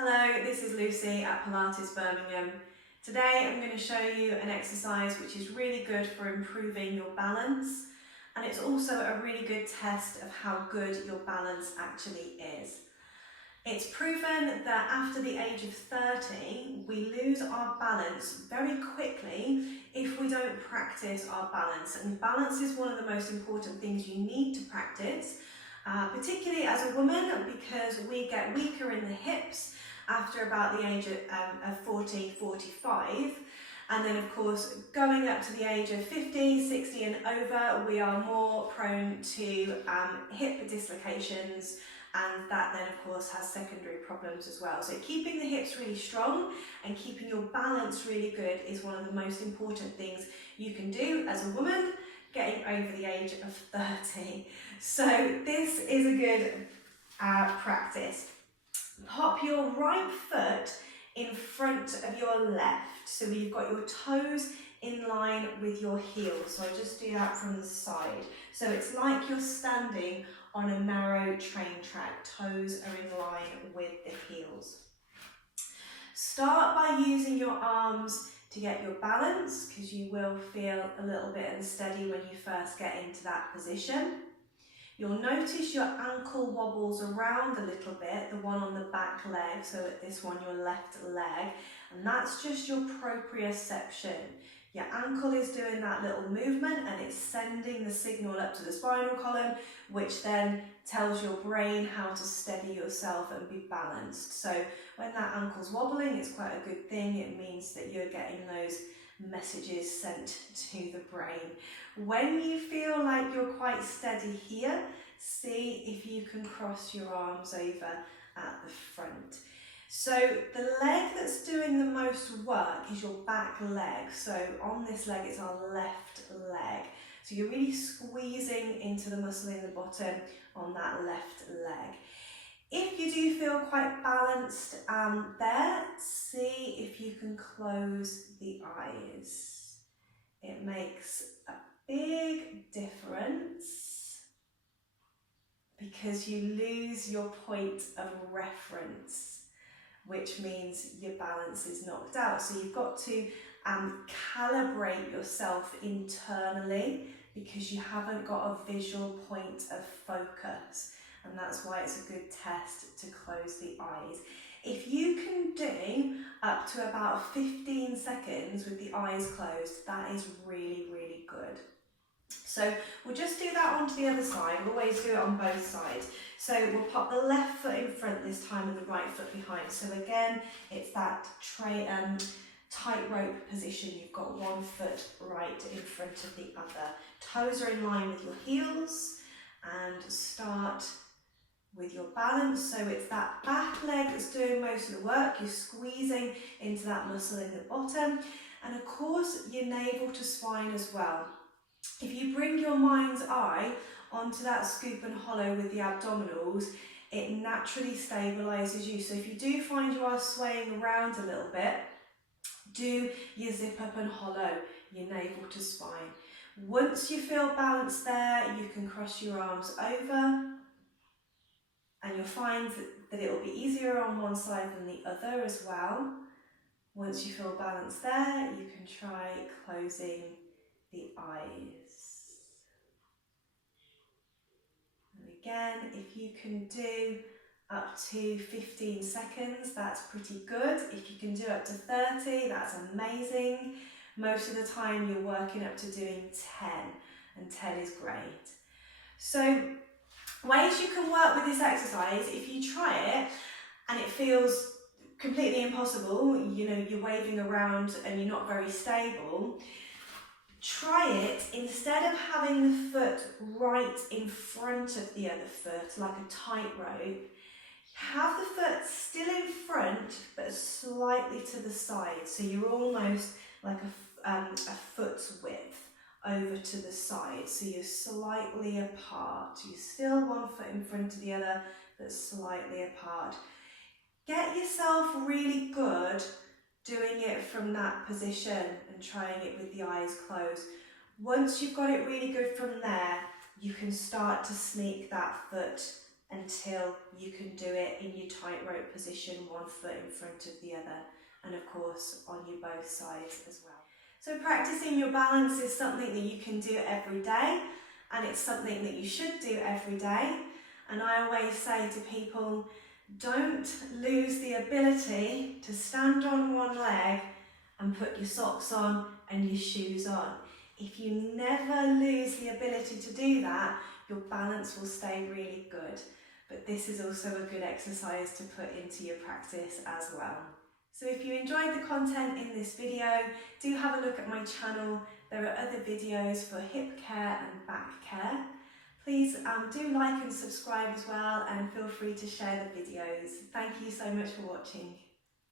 Hello, this is Lucy at Pilates Birmingham. Today I'm going to show you an exercise which is really good for improving your balance, and it's also a really good test of how good your balance actually is. It's proven that after the age of 30 we lose our balance very quickly if we don't practice our balance, and balance is one of the most important things you need to practice, particularly as a woman, because we get weaker in the hips after about the age of 40, 45. And then of course, going up to the age of 50, 60 and over, we are more prone to hip dislocations, and that then of course has secondary problems as well. So keeping the hips really strong and keeping your balance really good is one of the most important things you can do as a woman getting over the age of 30. So this is a good practice. Pop your right foot in front of your left, so you've got your toes in line with your heels. So I just do that from the side. So it's like you're standing on a narrow train track. Toes are in line with the heels. Start by using your arms to get your balance, because you will feel a little bit unsteady when you first get into that position. You'll notice your ankle wobbles around a little bit, the one on the back leg, so at this one, your left leg, and that's just your proprioception. Your ankle is doing that little movement and it's sending the signal up to the spinal column, which then tells your brain how to steady yourself and be balanced. So when that ankle's wobbling, it's quite a good thing. It means that you're getting those messages sent to the brain. When you feel like you're quite steady here, see if you can cross your arms over at the front. So the leg that's doing the most work is your back leg. So on this leg, it's our left leg. So you're really squeezing into the muscle in the bottom on that left leg. If you do feel quite balanced there, see if you can close the eyes. It makes a big difference because you lose your point of reference, which means your balance is knocked out. So you've got to calibrate yourself internally because you haven't got a visual point of focus. And that's why it's a good test to close the eyes. If you can do up to about 15 seconds with the eyes closed, that is really, really good. So we'll just do that onto the other side. We'll always do it on both sides. So we'll pop the left foot in front this time and the right foot behind. So again, it's that tightrope position. You've got one foot right in front of the other. Toes are in line with your heels, and start with your balance. So it's that back leg that's doing most of the work. You're squeezing into that muscle in the bottom, and of course your navel to spine as well. If you bring your mind's eye onto that scoop and hollow with the abdominals, it naturally stabilises you. So if you do find you are swaying around a little bit, do your zip up and hollow, your navel to spine. Once you feel balanced there, you can cross your arms over, and you'll find that it will be easier on one side than the other as well. Once you feel balanced there, you can try closing the eyes. And again, if you can do up to 15 seconds, that's pretty good. If you can do up to 30, that's amazing. Most of the time you're working up to doing 10, and 10 is great. So ways you can work with this exercise, if you try it and it feels completely impossible, you know, you're waving around and you're not very stable, try it, instead of having the foot right in front of the other foot like a tightrope, have the foot still in front but slightly to the side, so you're almost like a foot's width over to the side, so you're slightly apart. You're still one foot in front of the other but slightly apart. Get yourself really good doing it from that position and trying it with the eyes closed. Once you've got it really good from there, you can start to sneak that foot until you can do it in your tightrope position, one foot in front of the other, and of course on your both sides as well. So practicing your balance is something that you can do every day, and it's something that you should do every day. And I always say to people, don't lose the ability to stand on one leg and put your socks on and your shoes on. If you never lose the ability to do that, your balance will stay really good. But this is also a good exercise to put into your practice as well. So if you enjoyed the content in this video, do have a look at my channel. There are other videos for hip care and back care. Please do like and subscribe as well, and feel free to share the videos. Thank you so much for watching.